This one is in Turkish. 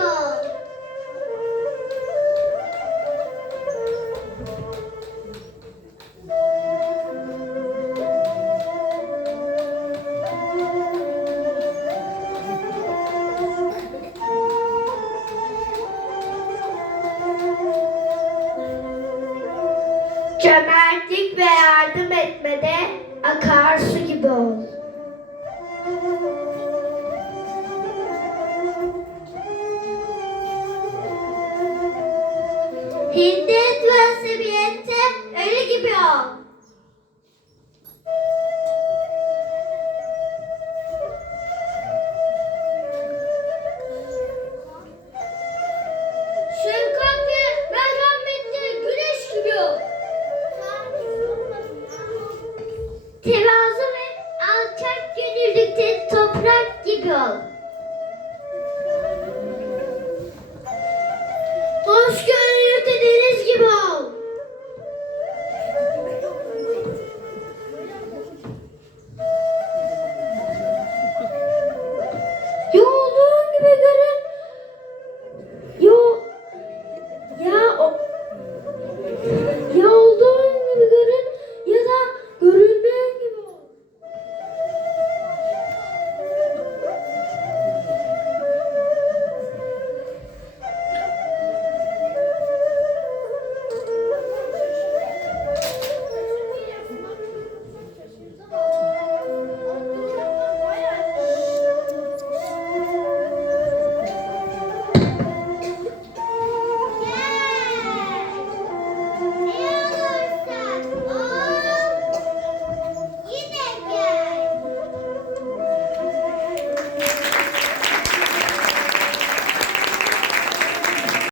Dönüyor. Cömertlik ve yardım etmede akarsu gibi ol. Hiddet ve asabiyette ölü gibi ol. Tevazu ve alçak gönüllükte toprak gibi ol.